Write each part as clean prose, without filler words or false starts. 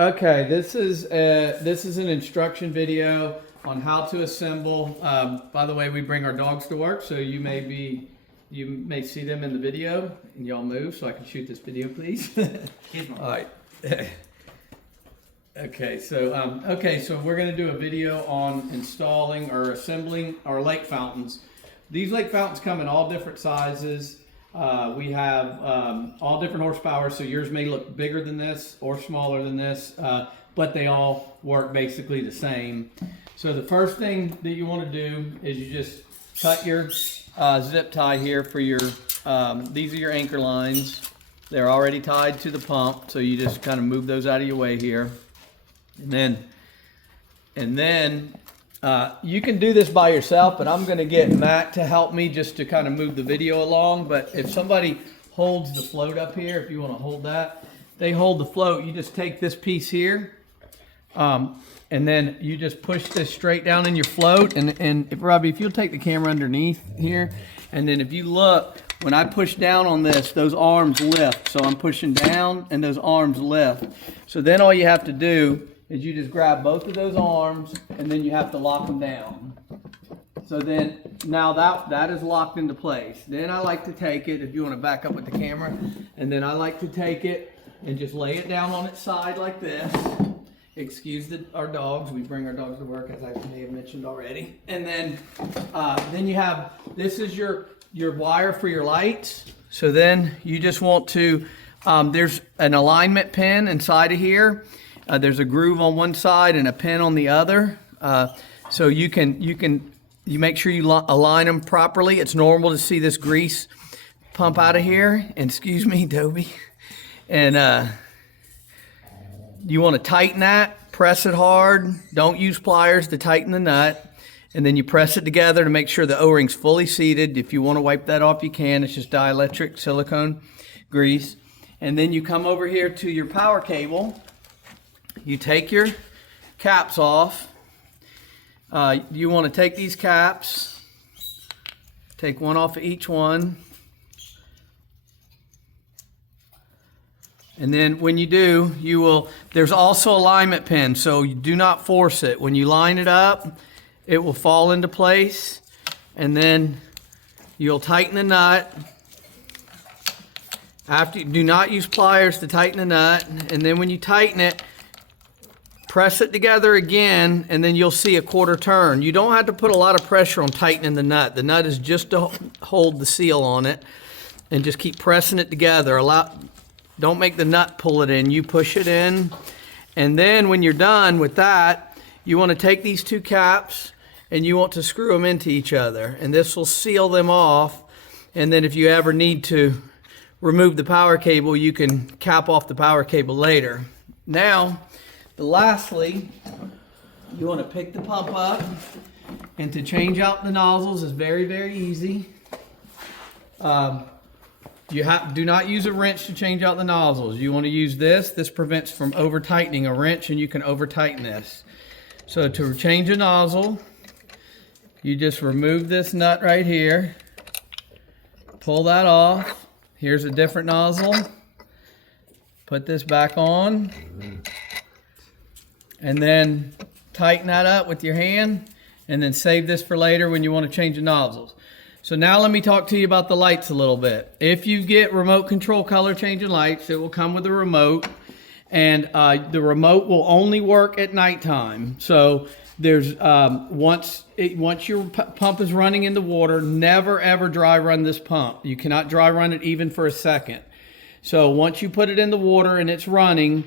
Okay, this is an instruction video on how to assemble. By the way, we bring our dogs to work, so you may see them in the video, and y'all move so I can shoot this video, please. All right. Okay, so we're going to do a video on installing or assembling our lake fountains. These lake fountains come in all different sizes. We have all different horsepower, so yours may look bigger than this or smaller than this, but they all work basically the same. So the first thing that you want to do is you just cut your zip tie here for your, these are your anchor lines. They're already tied to the pump, so you just kind of move those out of your way here. And then you can do this by yourself, but I'm going to get Matt to help me just to kind of move the video along. But if somebody holds the float up here, if you want to hold that, they hold the float. You just take this piece here, and then you just push this straight down in your float. And if Robbie, if you'll take the camera underneath here, and then if you look, when I push down on this, those arms lift. So I'm pushing down, and those arms lift. So then all you have to do is you just grab both of those arms, and then you have to lock them down. So then, now that is locked into place. Then I like to take it, if you want to back up with the camera, and then I like to take it and just lay it down on its side like this. Excuse our dogs, we bring our dogs to work, as I may have mentioned already. And then you have, this is your wire for your lights. So then you just want to, there's an alignment pin inside of here. There's a groove on one side and a pin on the other. So you make sure you align them properly. It's normal to see this grease pump out of here. And excuse me, Dobie. And you want to tighten that, press it hard. Don't use pliers to tighten the nut. And then you press it together to make sure the O-ring's fully seated. If you want to wipe that off, you can. It's just dielectric silicone grease. And then you come over here to your power cable. You take your caps off. You want to take these caps, take one off of each one. And then when you do, there's also alignment pin, so you do not force it. When you line it up, it will fall into place, and then you'll tighten the nut. Do not use pliers to tighten the nut, and then when you tighten it, press it together again, and then you'll see a quarter turn. You don't have to put a lot of pressure on tightening the nut. The nut is just to hold the seal on it, and just keep pressing it together. Don't make the nut pull it in. You push it in, and then when you're done with that, you want to take these two caps, and you want to screw them into each other, and this will seal them off. And then if you ever need to remove the power cable, you can cap off the power cable later. Now, lastly, you want to pick the pump up, and to change out the nozzles is very, very easy. Do not use a wrench to change out the nozzles. You want to use this. This prevents from over tightening a wrench, and you can over tighten this. So to change a nozzle, you just remove this nut right here, pull that off. Here's a different nozzle. Put this back on. And then tighten that up with your hand, and then save this for later when you want to change the nozzles. So now let me talk to you about the lights a little bit. If you get remote control color changing lights, it will come with a remote, and the remote will only work at nighttime. So there's once your pump is running in the water, never ever dry run this pump. You cannot dry run it even for a second. So once you put it in the water and it's running,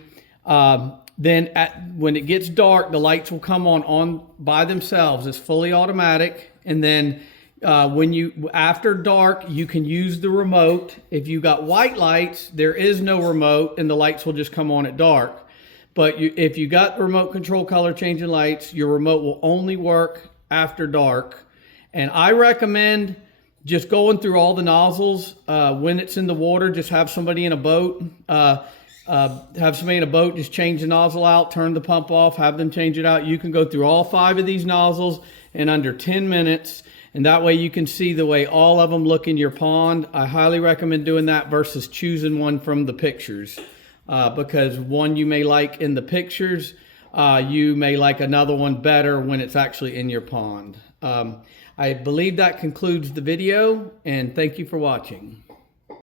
then when it gets dark, the lights will come on by themselves. It's fully automatic. And then after dark, you can use the remote. If you got white lights, there is no remote, and the lights will just come on at dark. But if you got remote control color changing lights, your remote will only work after dark. And I recommend just going through all the nozzles when it's in the water. Just have somebody in a boat. Just change the nozzle out, turn the pump off, have them change it out. You can go through all 5 of these nozzles in under 10 minutes, and that way you can see the way all of them look in your pond. I highly recommend doing that versus choosing one from the pictures. because one you may like in the pictures, you may like another one better when it's actually in your pond. I believe that concludes the video, and thank you for watching.